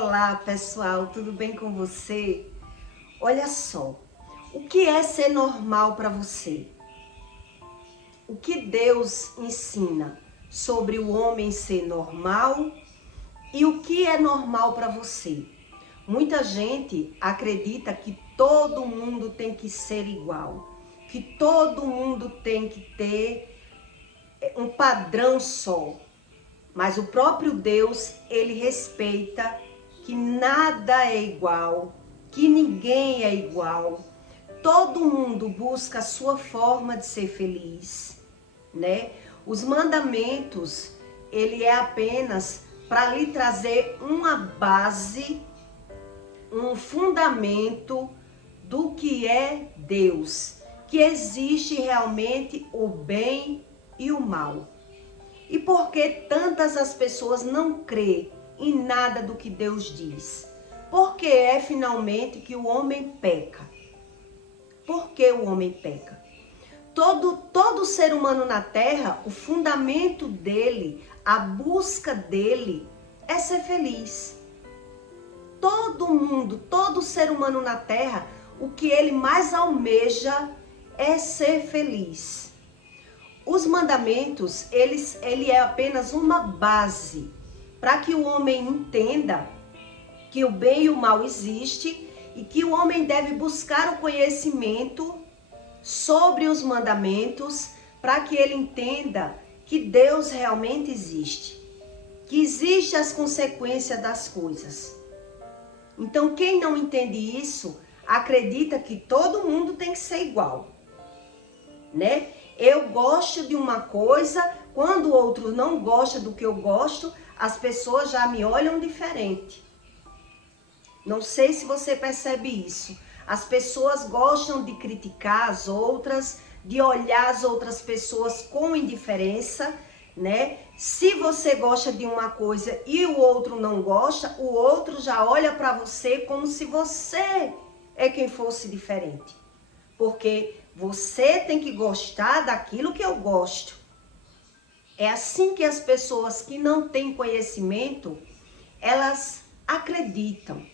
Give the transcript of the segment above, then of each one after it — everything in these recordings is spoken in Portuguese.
Olá, pessoal, tudo bem com você? Olha só, o que é ser normal para você? O que Deus ensina sobre o homem ser normal e o que é normal para você? Muita gente acredita que todo mundo tem que ser igual, que todo mundo tem que ter um padrão só. Mas o próprio Deus, ele respeita que nada é igual, que ninguém é igual. Todo mundo busca a sua forma de ser feliz, né? Os mandamentos, ele é apenas para lhe trazer uma base, um fundamento do que é Deus, que existe realmente o bem e o mal. E por que tantas as pessoas não crêem em nada do que Deus diz? Porque é finalmente que o homem peca. Por que o homem peca? Todo ser humano na terra, o fundamento dele, a busca dele é ser feliz. Todo mundo, todo ser humano na terra, o que ele mais almeja é ser feliz. Os mandamentos, ele é apenas uma base para que o homem entenda que o bem e o mal existem e que o homem deve buscar o conhecimento sobre os mandamentos para que ele entenda que Deus realmente existe, que existem as consequências das coisas. Então, quem não entende isso, acredita que todo mundo tem que ser igual, né? Eu gosto de uma coisa, quando o outro não gosta do que eu gosto, as pessoas já me olham diferente. Não sei se você percebe isso. As pessoas gostam de criticar as outras, de olhar as outras pessoas com indiferença, né? Se você gosta de uma coisa e o outro não gosta, o outro já olha para você como se você é quem fosse diferente. Porque você tem que gostar daquilo que eu gosto. É assim que as pessoas que não têm conhecimento, elas acreditam.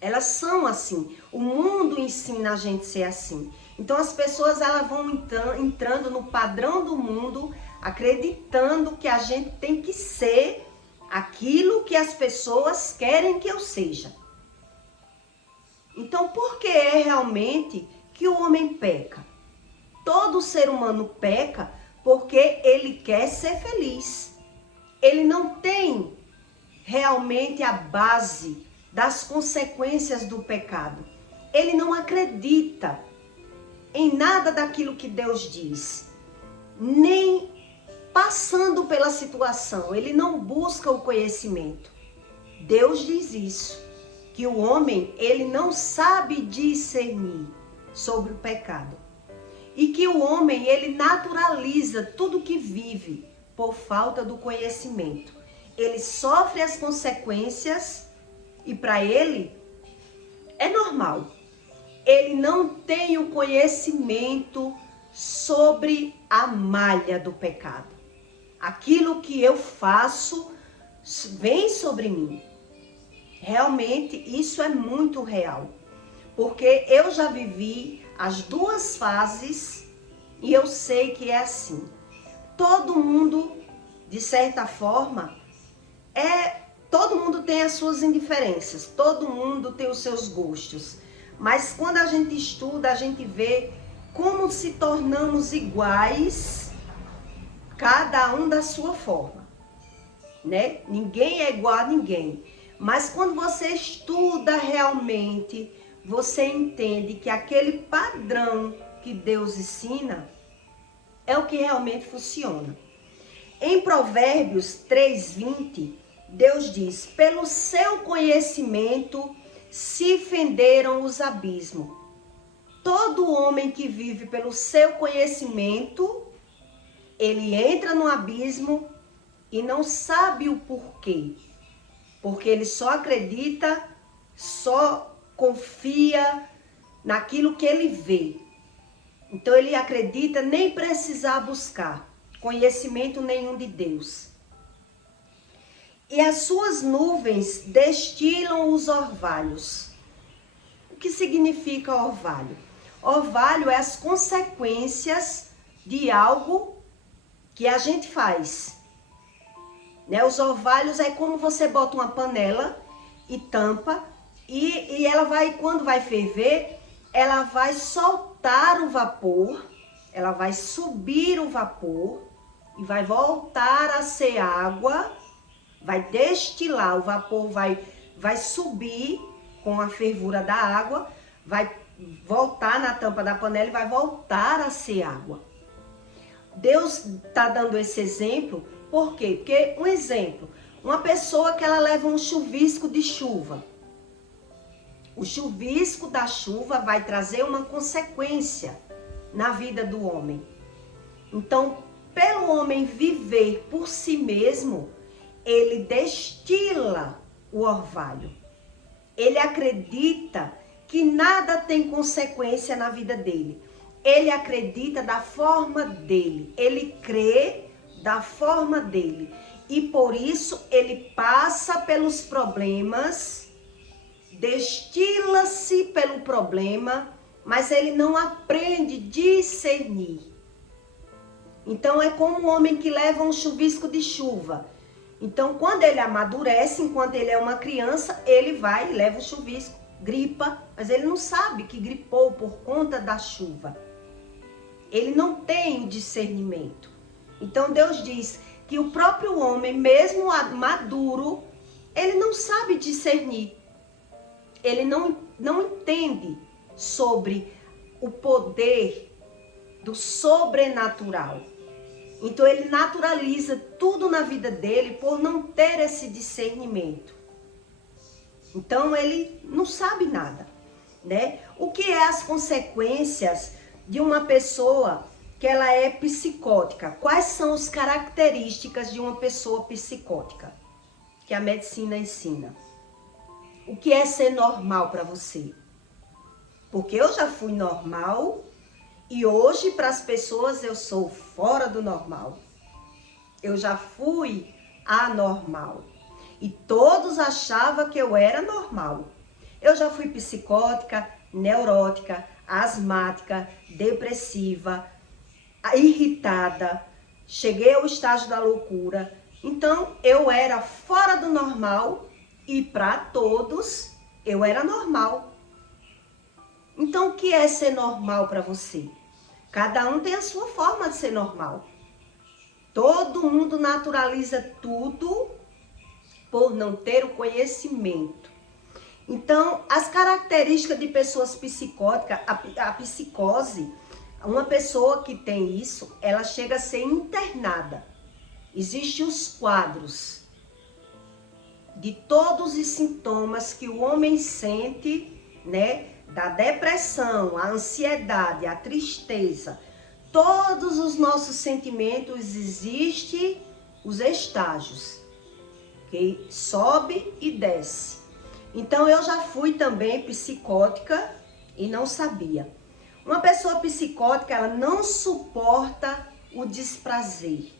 Elas são assim. O mundo ensina a gente a ser assim. Então as pessoas elas vão entrando no padrão do mundo, acreditando que a gente tem que ser aquilo que as pessoas querem que eu seja. Então por que é realmente que o homem peca? Todo ser humano peca porque ele quer ser feliz. Ele não tem realmente a base das consequências do pecado. Ele não acredita em nada daquilo que Deus diz, nem passando pela situação. Ele não busca o conhecimento. Deus diz isso, que o homem, ele não sabe discernir sobre o pecado. E que o homem, ele naturaliza tudo que vive por falta do conhecimento. Ele sofre as consequências e para ele é normal. Ele não tem o conhecimento sobre a malha do pecado. Aquilo que eu faço vem sobre mim. Realmente isso é muito real. Porque eu já vivi as duas fases e eu sei que é assim. Todo mundo, de certa forma, todo mundo tem as suas indiferenças, todo mundo tem os seus gostos. Mas quando a gente estuda, a gente vê como se tornamos iguais, cada um da sua forma, né? Ninguém é igual a ninguém. Mas quando você estuda realmente, você entende que aquele padrão que Deus ensina é o que realmente funciona. Em Provérbios 3:20, Deus diz: pelo seu conhecimento se fenderam os abismos. Todo homem que vive pelo seu conhecimento, ele entra no abismo e não sabe o porquê. Porque ele só acredita, só confia naquilo que ele vê. Então ele acredita nem precisar buscar conhecimento nenhum de Deus. e as suas nuvens destilam os orvalhos. O que significa orvalho? Orvalho é as consequências de algo que a gente faz. Né? Os orvalhos é como você bota uma panela e tampa, e ela vai, quando vai ferver, ela vai soltar o vapor, ela vai subir o vapor e vai voltar a ser água, vai destilar, o vapor vai subir com a fervura da água, vai voltar na tampa da panela e vai voltar a ser água. Deus está dando esse exemplo, por quê? Porque, um exemplo, uma pessoa que ela leva um chuvisco de chuva. O chuvisco da chuva vai trazer uma consequência na vida do homem. Então, pelo homem viver por si mesmo, ele destila o orvalho. Ele acredita que nada tem consequência na vida dele. Ele acredita da forma dele. Ele crê da forma dele. E por isso ele passa pelos problemas, destila-se pelo problema, mas ele não aprende a discernir. Então é como um homem que leva um chuvisco de chuva. Então quando ele amadurece, enquanto ele é uma criança, ele vai e leva o chuvisco, gripa, mas ele não sabe que gripou por conta da chuva. Ele não tem discernimento. Então Deus diz que o próprio homem, mesmo maduro, ele não sabe discernir. Ele não entende sobre o poder do sobrenatural. Então ele naturaliza tudo na vida dele por não ter esse discernimento. Então ele não sabe nada, né? O que é as consequências de uma pessoa que ela é psicótica? Quais são as características de uma pessoa psicótica que a medicina ensina? O que é ser normal para você? Porque eu já fui normal e hoje para as pessoas eu sou fora do normal. Eu já fui anormal e todos achavam que eu era normal. Eu já fui psicótica, neurótica, asmática, depressiva, irritada, cheguei ao estágio da loucura. Então eu era fora do normal e para todos eu era normal. Então o que é ser normal para você? Cada um tem a sua forma de ser normal. Todo mundo naturaliza tudo por não ter o conhecimento. Então, as características de pessoas psicóticas, a psicose, uma pessoa que tem isso, ela chega a ser internada. Existem os quadros de todos os sintomas que o homem sente, né? Da depressão, a ansiedade, a tristeza, todos os nossos sentimentos, existem os estágios, ok? Sobe e desce. Então eu já fui também psicótica e não sabia. Uma pessoa psicótica, ela não suporta o desprazer.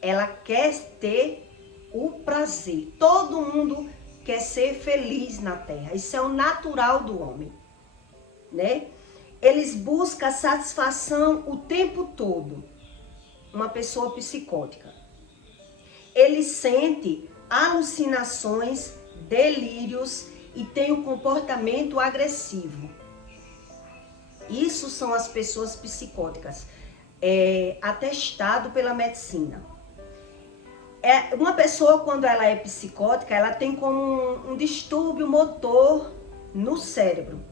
Ela quer ter o prazer. Todo mundo quer ser feliz na terra. Isso é o natural do homem, né? Eles buscam satisfação o tempo todo. Uma pessoa psicótica. Ele sente alucinações, delírios e tem um comportamento agressivo. Isso são as pessoas psicóticas, atestado pela medicina. Uma pessoa, quando ela é psicótica, ela tem como um distúrbio motor no cérebro.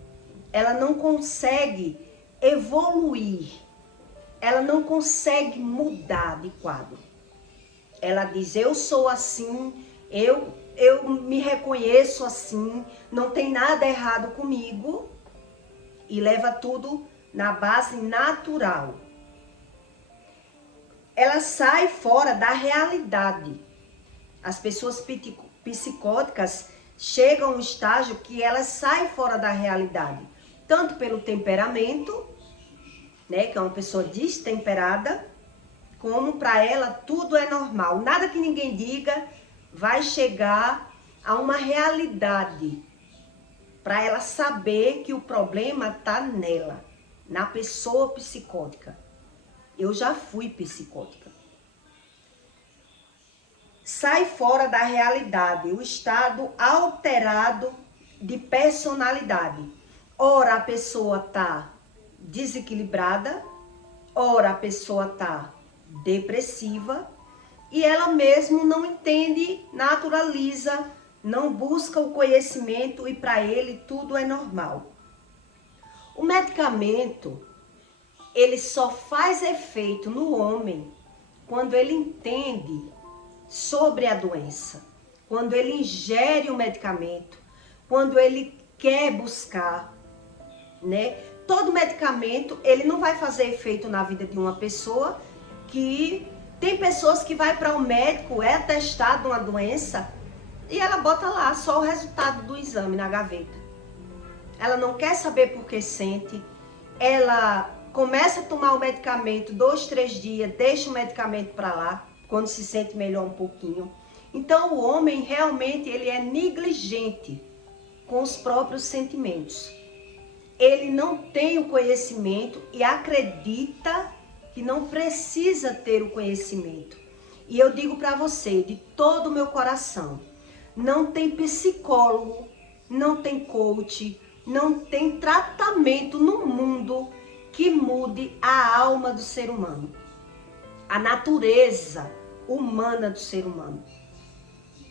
Ela não consegue evoluir, ela não consegue mudar de quadro. Ela diz, eu sou assim, eu me reconheço assim, não tem nada errado comigo, e leva tudo na base natural. Ela sai fora da realidade. As pessoas psicóticas chegam a um estágio que elas saem fora da realidade, tanto pelo temperamento, né, que é uma pessoa destemperada, como para ela tudo é normal. Nada que ninguém diga, vai chegar a uma realidade para ela saber que o problema está nela, na pessoa psicótica. Eu já fui psicótica. Sai fora da realidade, o estado alterado de personalidade. Ora a pessoa está desequilibrada, ora a pessoa está depressiva e ela mesmo não entende, naturaliza, não busca o conhecimento e para ele tudo é normal. O medicamento, ele só faz efeito no homem quando ele entende sobre a doença, quando ele ingere o medicamento, quando ele quer buscar, né? Todo medicamento, ele não vai fazer efeito na vida de uma pessoa que... Tem pessoas que vai para o médico, é testado uma doença e ela bota lá só o resultado do exame na gaveta. Ela não quer saber por que sente, ela começa a tomar o medicamento 2, 3 dias, deixa o medicamento para lá, quando se sente melhor um pouquinho. Então o homem realmente ele é negligente com os próprios sentimentos. Ele não tem o conhecimento e acredita que não precisa ter o conhecimento. E eu digo para você, de todo o meu coração, não tem psicólogo, não tem coach, não tem tratamento no mundo que mude a alma do ser humano, a natureza humana do ser humano.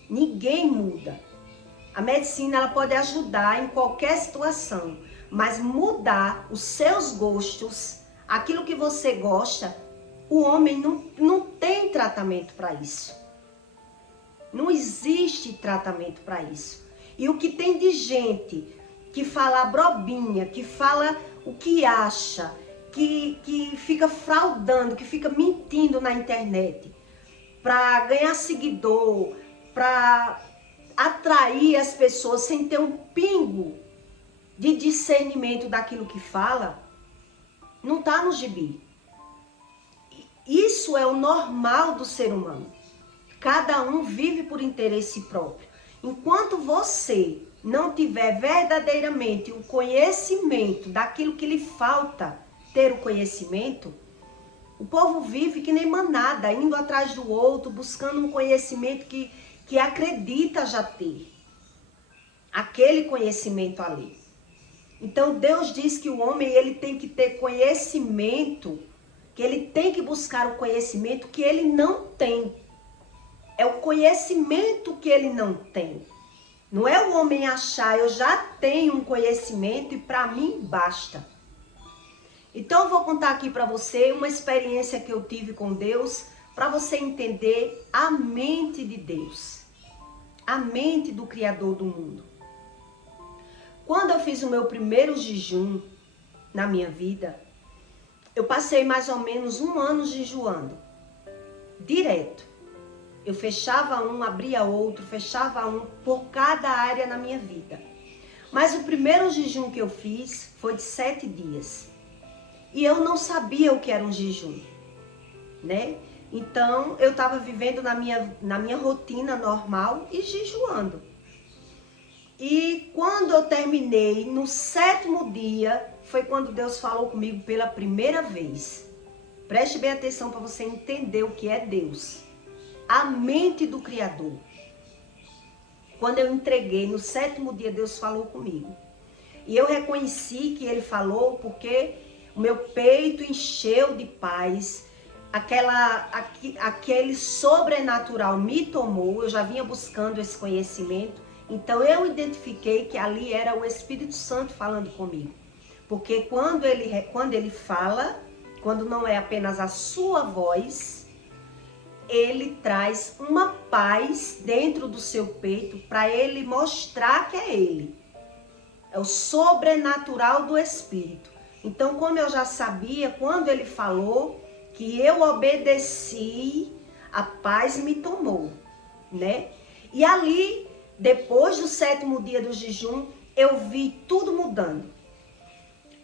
Ninguém muda. A medicina ela pode ajudar em qualquer situação, mas mudar os seus gostos, aquilo que você gosta, o homem não tem tratamento para isso. Não existe tratamento para isso. E o que tem de gente que fala brobinha, que fala o que acha, que fica fraudando, que fica mentindo na internet para ganhar seguidor, para atrair as pessoas sem ter um pingo de discernimento daquilo que fala, não está no gibi. Isso é o normal do ser humano. Cada um vive por interesse próprio. Enquanto você não tiver verdadeiramente o conhecimento daquilo que lhe falta ter o conhecimento, o povo vive que nem manada, indo atrás do outro, buscando um conhecimento que acredita já ter. Aquele conhecimento ali. Então Deus diz que o homem ele tem que ter conhecimento, que ele tem que buscar o conhecimento que ele não tem. É o conhecimento que ele não tem. Não é o homem achar, eu já tenho um conhecimento e para mim basta. Então eu vou contar aqui para você uma experiência que eu tive com Deus, para você entender a mente de Deus, a mente do Criador do mundo. Quando eu fiz o meu primeiro jejum na minha vida, eu passei mais ou menos 1 ano jejuando, direto. Eu fechava um, abria outro, fechava um, por cada área na minha vida. Mas o primeiro jejum que eu fiz foi de 7 dias. E eu não sabia o que era um jejum, né? Então, eu estava vivendo na minha rotina normal e jejuando. E quando eu terminei, no 7º dia, foi quando Deus falou comigo pela primeira vez. Preste bem atenção para você entender o que é Deus. A mente do Criador. Quando eu entreguei, no 7º dia, Deus falou comigo. E eu reconheci que Ele falou porque o meu peito encheu de paz. Aquele sobrenatural me tomou. Eu já vinha buscando esse conhecimento. Então eu identifiquei que ali era o Espírito Santo falando comigo. Porque quando ele fala, quando não é apenas a sua voz, ele traz uma paz dentro do seu peito para ele mostrar que é ele. É o sobrenatural do Espírito. Então, como eu já sabia, quando ele falou que eu obedeci, a paz me tomou, né? E ali, depois do 7º dia do jejum, eu vi tudo mudando.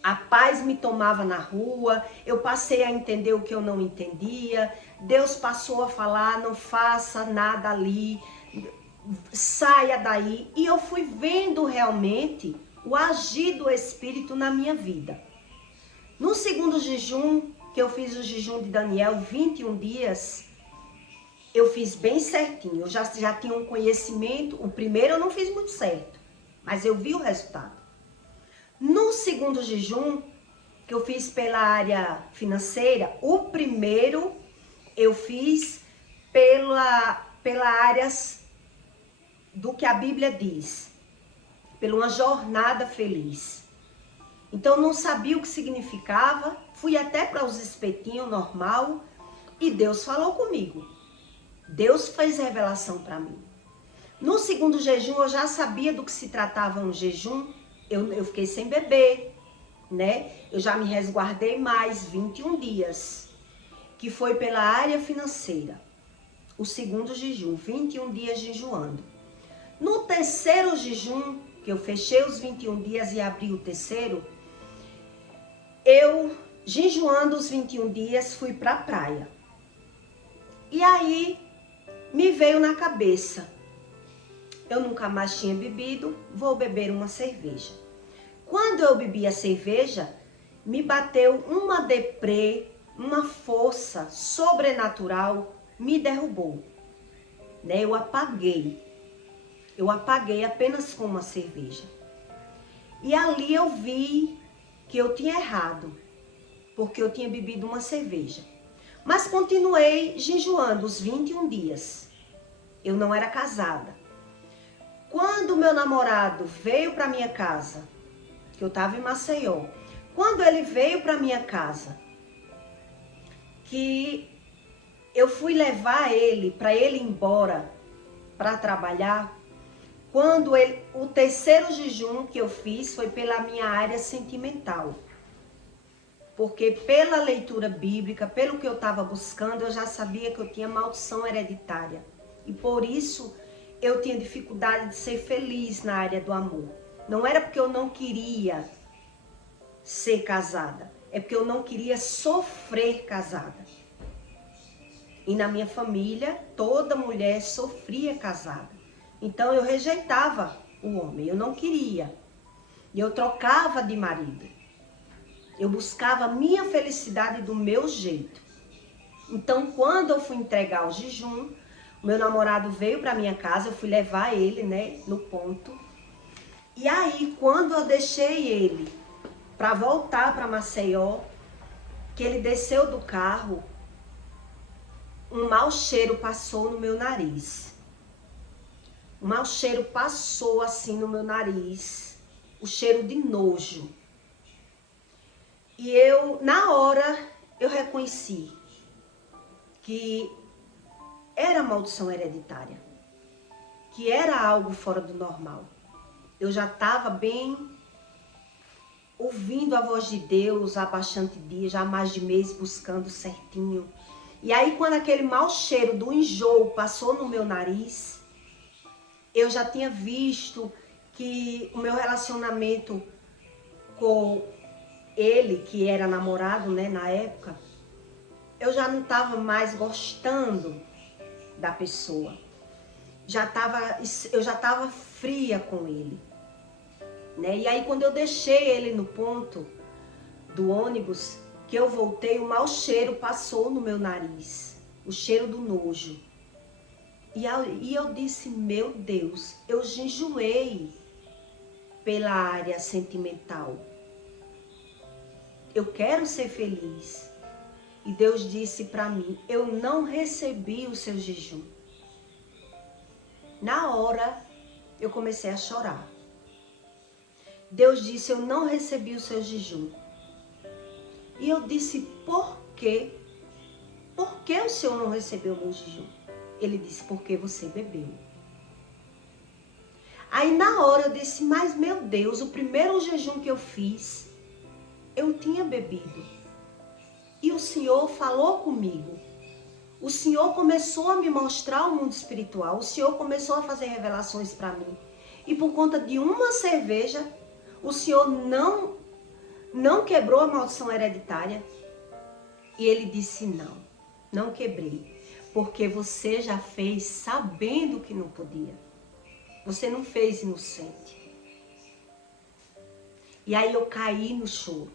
A paz me tomava na rua, eu passei a entender o que eu não entendia. Deus passou a falar, não faça nada ali, saia daí. E eu fui vendo realmente o agir do Espírito na minha vida. No segundo jejum, que eu fiz o jejum de Daniel, 21 dias, eu fiz bem certinho. Eu já tinha um conhecimento. O primeiro eu não fiz muito certo, mas eu vi o resultado. No segundo jejum, que eu fiz pela área financeira, o primeiro eu fiz pela área do que a Bíblia diz, pela uma jornada feliz. Então não sabia o que significava, fui até para os espetinhos normal e Deus falou comigo. Deus fez revelação para mim. No segundo jejum eu já sabia do que se tratava um jejum, eu fiquei sem beber, né? Eu já me resguardei mais 21 dias, que foi pela área financeira. O segundo jejum, 21 dias jejuando. No terceiro jejum, que eu fechei os 21 dias e abri o terceiro, eu, jejuando os 21 dias, fui para a praia. E aí, me veio na cabeça, eu nunca mais tinha bebido, vou beber uma cerveja. Quando eu bebi a cerveja, me bateu uma deprê, uma força sobrenatural, me derrubou. Né? Eu apaguei apenas com uma cerveja. E ali eu vi que eu tinha errado, porque eu tinha bebido uma cerveja. Mas continuei jejuando os 21 dias. Eu não era casada. Quando meu namorado veio para minha casa, que eu estava em Maceió, quando ele veio para minha casa, que eu fui levar ele para ele ir embora para trabalhar, o terceiro jejum que eu fiz foi pela minha área sentimental. Porque pela leitura bíblica, pelo que eu estava buscando, eu já sabia que eu tinha maldição hereditária. E por isso eu tinha dificuldade de ser feliz na área do amor. Não era porque eu não queria ser casada, é porque eu não queria sofrer casada. E na minha família, toda mulher sofria casada. Então eu rejeitava o homem, eu não queria. E eu trocava de marido. Eu buscava a minha felicidade do meu jeito. Então quando eu fui entregar o jejum, o meu namorado veio para minha casa, eu fui levar ele, né, no ponto. E aí quando eu deixei ele para voltar para Maceió, que ele desceu do carro, um mau cheiro passou no meu nariz. Um mau cheiro passou assim no meu nariz, o cheiro de nojo. E eu, na hora, eu reconheci que era maldição hereditária, que era algo fora do normal. Eu já estava bem ouvindo a voz de Deus há bastante dias, já há mais de mês buscando certinho. E aí quando aquele mau cheiro do enjoo passou no meu nariz, eu já tinha visto que o meu relacionamento com ele, que era namorado, né, na época, eu já não estava mais gostando da pessoa. Eu já estava fria com ele. Né? E aí quando eu deixei ele no ponto do ônibus, que eu voltei, o mau cheiro passou no meu nariz, o cheiro do nojo. E eu disse, meu Deus, eu jejuei pela área sentimental. Eu quero ser feliz. E Deus disse para mim, eu não recebi o seu jejum. Na hora, eu comecei a chorar. Deus disse, eu não recebi o seu jejum. E eu disse, por quê? Por que o Senhor não recebeu o meu jejum? Ele disse, porque você bebeu. Aí na hora eu disse, mas meu Deus, o primeiro jejum que eu fiz, eu tinha bebido. E o Senhor falou comigo. O Senhor começou a me mostrar o mundo espiritual. O Senhor começou a fazer revelações para mim. E por conta de uma cerveja, o Senhor não quebrou a maldição hereditária. E ele disse, não quebrei. Porque você já fez sabendo que não podia. Você não fez inocente. E aí eu caí no choro.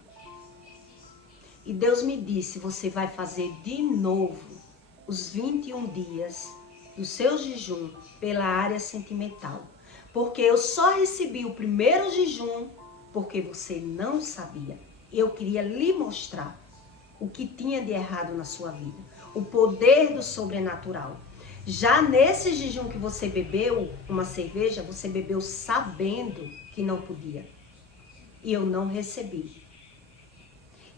E Deus me disse, você vai fazer de novo os 21 dias do seu jejum pela área sentimental. Porque eu só recebi o primeiro jejum porque você não sabia. Eu queria lhe mostrar o que tinha de errado na sua vida. O poder do sobrenatural. Já nesse jejum que você bebeu uma cerveja, você bebeu sabendo que não podia. E eu não recebi.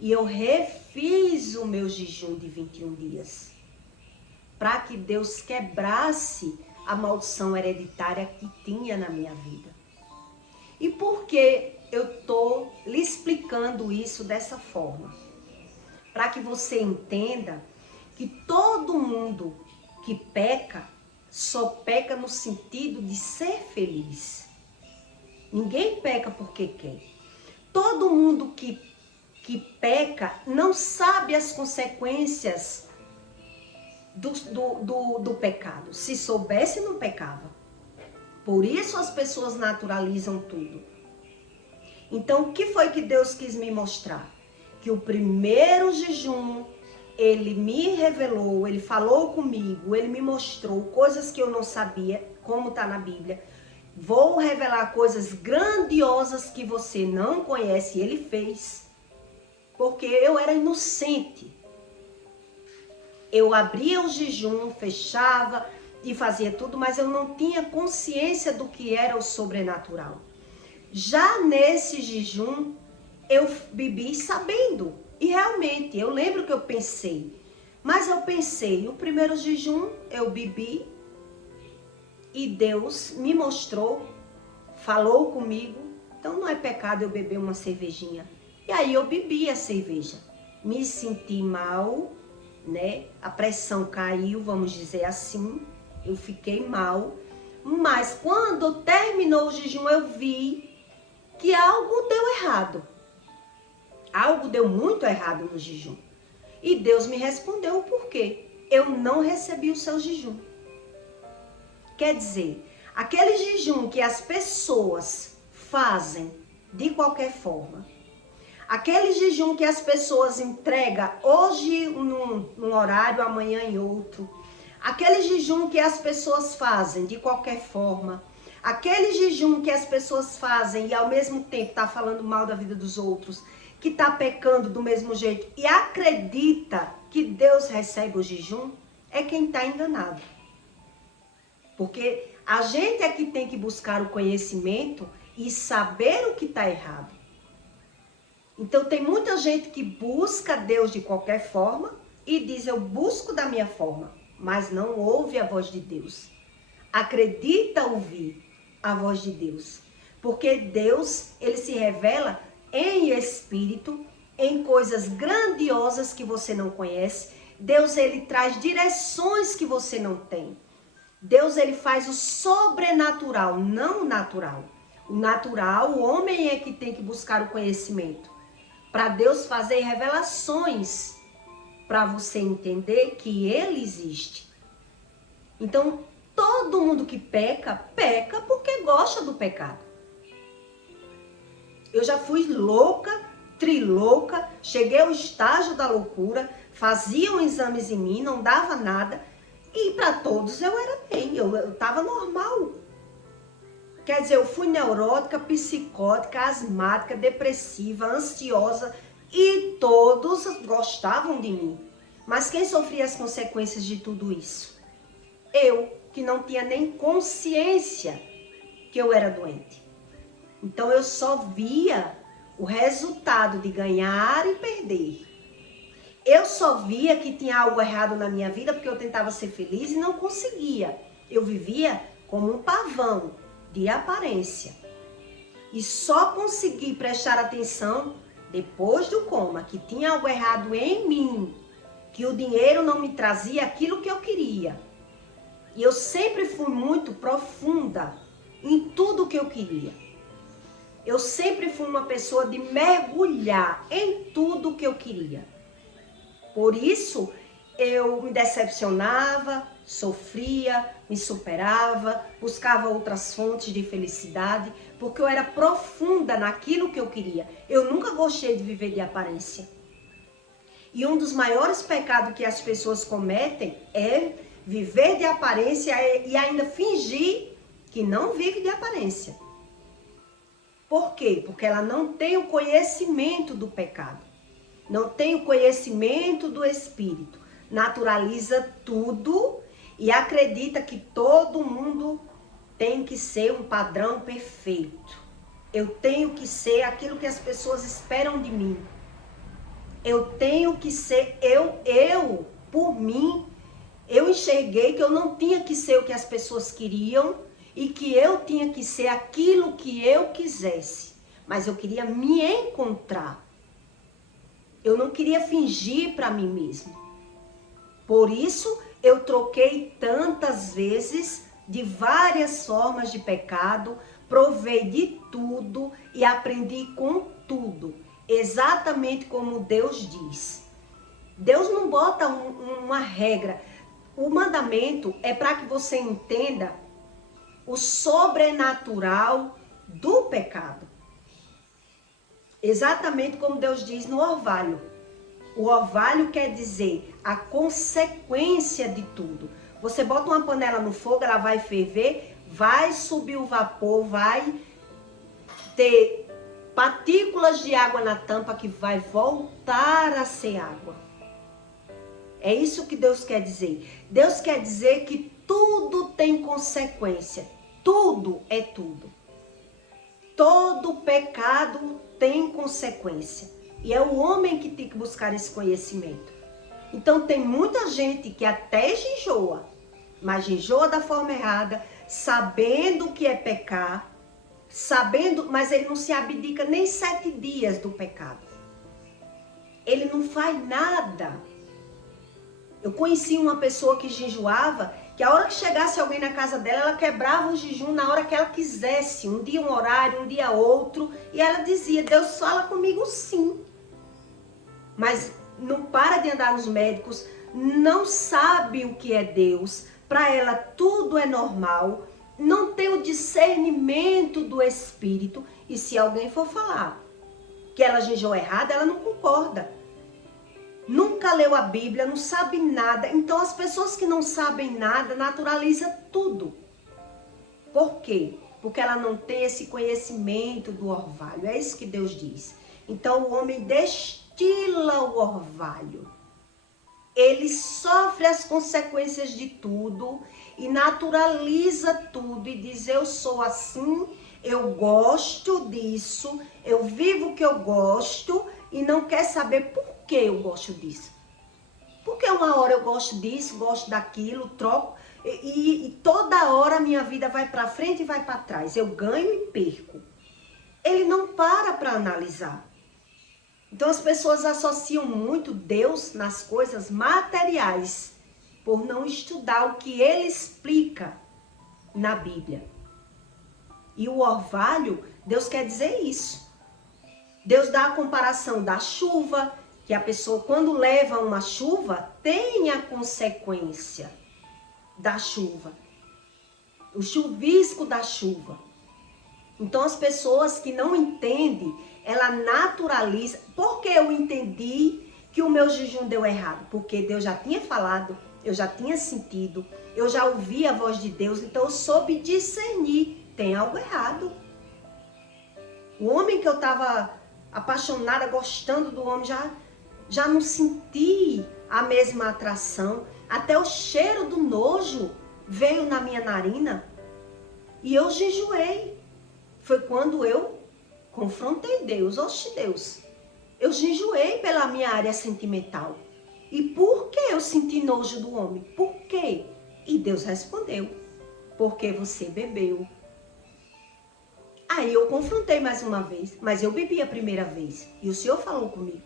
E eu refiz o meu jejum de 21 dias. Para que Deus quebrasse a maldição hereditária que tinha na minha vida. E por que eu estou lhe explicando isso dessa forma? Para que você entenda que todo mundo que peca, só peca no sentido de ser feliz. Ninguém peca porque quer. Todo mundo que peca não sabe as consequências do pecado. Se soubesse, não pecava. Por isso as pessoas naturalizam tudo. Então, o que foi que Deus quis me mostrar? Que o primeiro jejum, Ele me revelou, Ele falou comigo, Ele me mostrou coisas que eu não sabia, como está na Bíblia. Vou revelar coisas grandiosas que você não conhece. Ele fez. Porque eu era inocente. Eu abria o jejum, fechava e fazia tudo, mas eu não tinha consciência do que era o sobrenatural. Já nesse jejum, eu bebi sabendo. E realmente, eu lembro que eu pensei. Mas eu pensei, o primeiro jejum eu bebi e Deus me mostrou, falou comigo. Então não é pecado eu beber uma cervejinha. E aí eu bebi a cerveja. Me senti mal, né? A pressão caiu, vamos dizer assim. Eu fiquei mal. Mas quando terminou o jejum, eu vi que algo deu errado. Algo deu muito errado no jejum. E Deus me respondeu o porquê. Eu não recebi o seu jejum. Quer dizer, aquele jejum que as pessoas fazem de qualquer forma, aquele jejum que as pessoas entregam hoje num horário, amanhã em outro, aquele jejum que as pessoas fazem de qualquer forma, aquele jejum que as pessoas fazem e ao mesmo tempo tá falando mal da vida dos outros, que tá pecando do mesmo jeito e acredita que Deus recebe o jejum, é quem tá enganado. Porque a gente é que tem que buscar o conhecimento e saber o que tá errado. Então tem muita gente que busca Deus de qualquer forma e diz, eu busco da minha forma, mas não ouve a voz de Deus. Acredita ouvir a voz de Deus. Porque Deus, Ele se revela em espírito, em coisas grandiosas que você não conhece. Deus, Ele traz direções que você não tem. Deus, Ele faz o sobrenatural, não o natural. O natural, o homem é que tem que buscar o conhecimento. Para Deus fazer revelações, para você entender que Ele existe. Então, todo mundo que peca, peca porque gosta do pecado. Eu já fui louca, trilouca, cheguei ao estágio da loucura, faziam exames em mim, não dava nada. E para todos eu era bem, eu estava normal. Quer dizer, eu fui neurótica, psicótica, asmática, depressiva, ansiosa e todos gostavam de mim. Mas quem sofria as consequências de tudo isso? Eu, que não tinha nem consciência que eu era doente. Então eu só via o resultado de ganhar e perder. Eu só via que tinha algo errado na minha vida porque eu tentava ser feliz e não conseguia. Eu vivia como um pavão de aparência. E só consegui prestar atenção depois do coma, que tinha algo errado em mim, que o dinheiro não me trazia aquilo que eu queria. E eu sempre fui muito profunda em tudo que eu queria. Eu sempre fui uma pessoa de mergulhar em tudo que eu queria. Por isso, eu me decepcionava, sofria, me superava, buscava outras fontes de felicidade, porque eu era profunda naquilo que eu queria. Eu nunca gostei de viver de aparência. E um dos maiores pecados que as pessoas cometem é viver de aparência e ainda fingir que não vive de aparência. Por quê? Porque ela não tem o conhecimento do pecado, não tem o conhecimento do Espírito, naturaliza tudo e acredita que todo mundo tem que ser um padrão perfeito. Eu tenho que ser aquilo que as pessoas esperam de mim. Eu tenho que ser por mim. Eu enxerguei que eu não tinha que ser o que as pessoas queriam e que eu tinha que ser aquilo que eu quisesse. Mas eu queria me encontrar. Eu não queria fingir para mim mesmo. Por isso, eu troquei tantas vezes de várias formas de pecado, provei de tudo e aprendi com tudo, exatamente como Deus diz. Deus não bota uma regra. O mandamento é para que você entenda o sobrenatural do pecado. Exatamente como Deus diz no orvalho. O orvalho quer dizer a consequência de tudo. Você bota uma panela no fogo, ela vai ferver, vai subir o vapor, vai ter partículas de água na tampa que vai voltar a ser água. É isso que Deus quer dizer. Deus quer dizer que tudo tem consequência. Tudo é tudo. Todo pecado tem consequência. E é o homem que tem que buscar esse conhecimento. Então tem muita gente que até jejua, mas jejua da forma errada, sabendo o que é pecar, mas ele não se abdica nem 7 dias do pecado. Ele não faz nada. Eu conheci uma pessoa que jejuava, que a hora que chegasse alguém na casa dela, ela quebrava o jejum na hora que ela quisesse. Um dia um horário, um dia outro. E ela dizia, Deus fala comigo sim. Mas não para de andar nos médicos, não sabe o que é Deus. Para ela tudo é normal. Não tem o discernimento do Espírito. E se alguém for falar que ela jejuou errado, ela não concorda. Nunca leu a Bíblia, não sabe nada. Então as pessoas que não sabem nada naturalizam tudo. Por quê? Porque ela não tem esse conhecimento do orvalho. É isso que Deus diz. Então o homem destila o orvalho. Ele sofre as consequências de tudo e naturaliza tudo e diz, eu sou assim, eu gosto disso, eu vivo o que eu gosto e não quer saber por que eu gosto disso. Porque uma hora eu gosto disso, gosto daquilo, troco e toda hora a minha vida vai para frente e vai para trás. Eu ganho e perco. Ele não para analisar. Então as pessoas associam muito Deus nas coisas materiais, por não estudar o que ele explica na Bíblia. E o orvalho, Deus quer dizer isso. Deus dá a comparação da chuva, que a pessoa quando leva uma chuva, tem a consequência da chuva. O chuvisco da chuva. Então as pessoas que não entendem, ela naturaliza. Por que eu entendi que o meu jejum deu errado? Porque Deus já tinha falado, eu já tinha sentido, eu já ouvi a voz de Deus, então eu soube discernir, tem algo errado. O homem que eu estava apaixonada, gostando do homem, já não senti a mesma atração. Até o cheiro do nojo veio na minha narina e eu jejuei. Foi quando eu confrontei Deus. Oxe, Deus, eu jejuei pela minha área sentimental. E por que eu senti nojo do homem? Por quê? E Deus respondeu, porque você bebeu. Aí eu confrontei mais uma vez, mas eu bebi a primeira vez. E o Senhor falou comigo.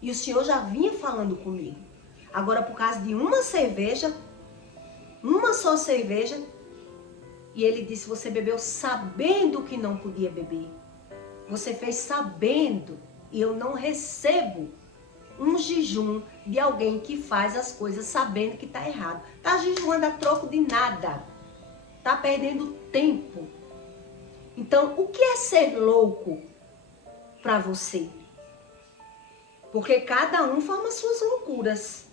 E o Senhor já vinha falando comigo. Agora, por causa de uma cerveja, uma só cerveja, e ele disse, você bebeu sabendo que não podia beber. Você fez sabendo, e eu não recebo um jejum de alguém que faz as coisas sabendo que está errado. Está jejuando a troco de nada. Está perdendo tempo. Então, o que é ser louco para você? Porque cada um forma suas loucuras.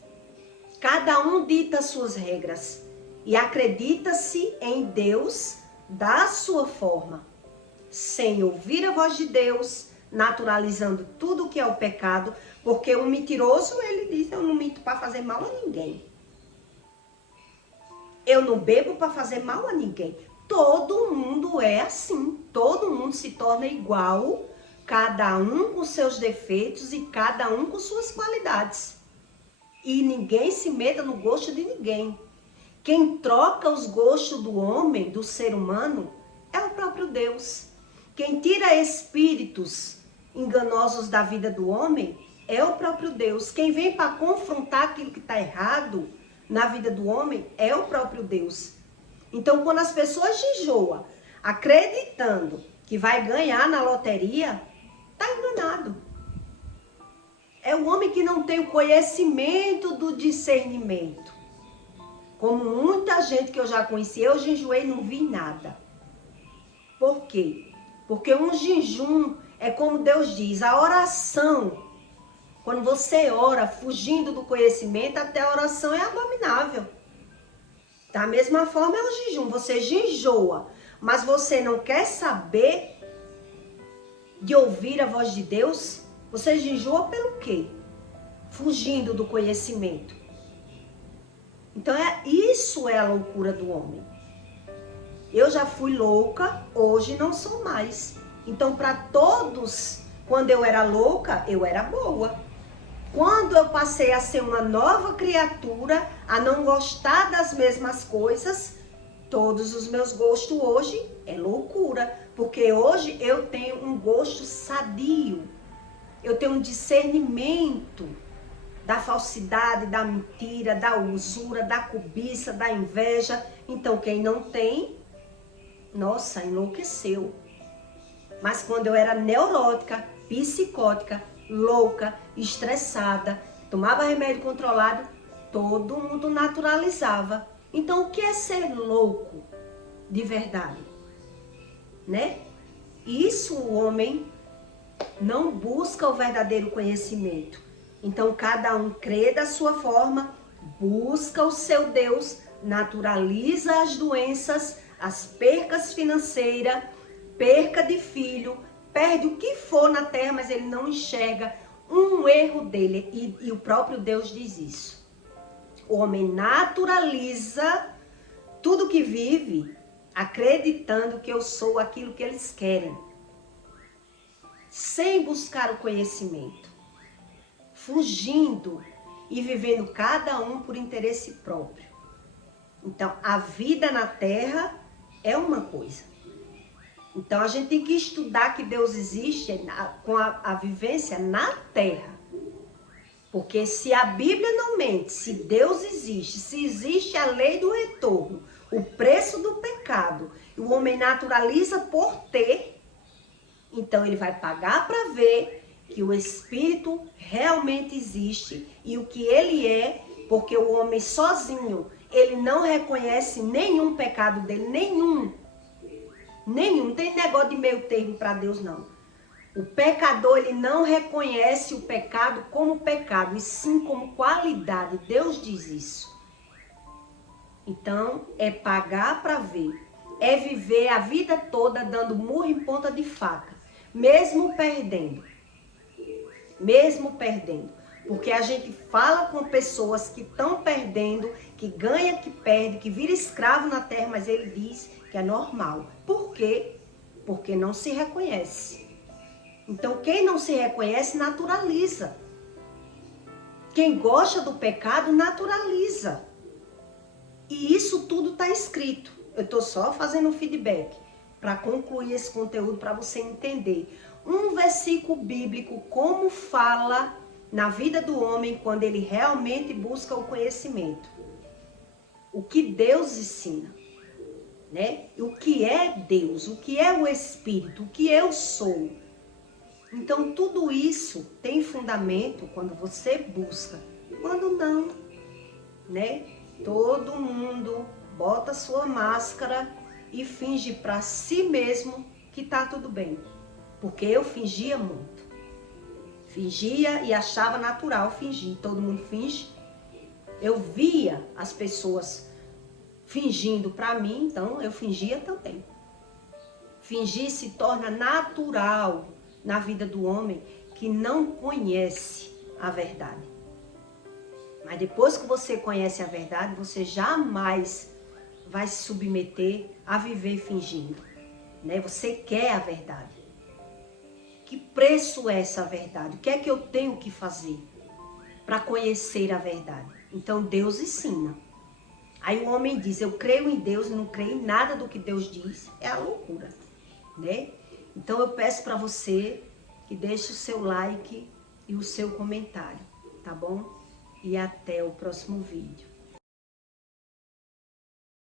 Cada um dita suas regras. E acredita-se em Deus da sua forma. Sem ouvir a voz de Deus, naturalizando tudo que é o pecado. Porque um mentiroso, ele diz, eu não minto para fazer mal a ninguém. Eu não bebo para fazer mal a ninguém. Todo mundo é assim. Todo mundo se torna igual. Cada um com seus defeitos e cada um com suas qualidades. E ninguém se meta no gosto de ninguém. Quem troca os gostos do homem, do ser humano, é o próprio Deus. Quem tira espíritos enganosos da vida do homem é o próprio Deus. Quem vem para confrontar aquilo que está errado na vida do homem é o próprio Deus. Então, quando as pessoas jejuam, acreditando que vai ganhar na loteria, está enganado. É o homem que não tem o conhecimento do discernimento. Como muita gente que eu já conheci, eu jejuei e não vi nada. Por quê? Porque um jejum é como Deus diz, a oração. Quando você ora fugindo do conhecimento, até a oração é abominável. Da mesma forma é o jejum, você jejua, mas você não quer saber de ouvir a voz de Deus, você jejua pelo quê? Fugindo do conhecimento. Então isso é a loucura do homem. Eu já fui louca, hoje não sou mais. Então para todos, quando eu era louca, eu era boa. Quando eu passei a ser uma nova criatura, a não gostar das mesmas coisas, todos os meus gostos hoje é loucura. Porque hoje eu tenho um gosto sadio. Eu tenho um discernimento da falsidade, da mentira, da usura, da cobiça, da inveja. Então quem não tem, nossa, enlouqueceu. Mas quando eu era neurótica, psicótica, louca, estressada, tomava remédio controlado, todo mundo naturalizava. Então o que é ser louco de verdade? Né? Isso o homem não busca o verdadeiro conhecimento. Então cada um crê da sua forma, busca o seu Deus, naturaliza as doenças, as percas financeiras, perca de filho, perde o que for na terra, mas ele não enxerga um erro dele. E o próprio Deus diz isso. O homem naturaliza tudo que vive, acreditando que eu sou aquilo que eles querem, sem buscar o conhecimento, fugindo e vivendo cada um por interesse próprio. Então, a vida na terra é uma coisa. Então, a gente tem que estudar que Deus existe com a vivência na terra. Porque se a Bíblia não mente, se Deus existe, se existe a lei do retorno, o preço do pecado, e o homem naturaliza por ter, então ele vai pagar para ver que o Espírito realmente existe e o que ele é, porque o homem sozinho, ele não reconhece nenhum pecado dele, nenhum. Não tem negócio de meio termo para Deus, não. O pecador, ele não reconhece o pecado como pecado, e sim como qualidade. Deus diz isso. Então, é pagar para ver. É viver a vida toda dando murro em ponta de faca. Mesmo perdendo. Mesmo perdendo. Porque a gente fala com pessoas que estão perdendo, que ganha, que perde, que vira escravo na terra, mas ele diz que é normal. Por quê? Porque não se reconhece. Então, quem não se reconhece, naturaliza. Quem gosta do pecado, naturaliza. E isso tudo está escrito. Eu estou só fazendo um feedback para concluir esse conteúdo, para você entender. Um versículo bíblico, como fala na vida do homem quando ele realmente busca o conhecimento. O que Deus ensina. Né? O que é Deus, o que é o Espírito, o que eu sou. Então tudo isso tem fundamento quando você busca. Quando não, né? Todo mundo bota sua máscara e finge para si mesmo que tá tudo bem. Porque eu fingia muito. Fingia e achava natural fingir. Todo mundo finge. Eu via as pessoas fingindo para mim, então eu fingia também. Fingir se torna natural na vida do homem que não conhece a verdade. Mas depois que você conhece a verdade, você jamais vai se submeter a viver fingindo, né? Você quer a verdade. Que preço é essa verdade? O que é que eu tenho que fazer para conhecer a verdade? Então Deus ensina. Aí o homem diz, eu creio em Deus e não creio em nada do que Deus diz. É a loucura, né? Então eu peço para você que deixe o seu like e o seu comentário, tá bom? E até o próximo vídeo.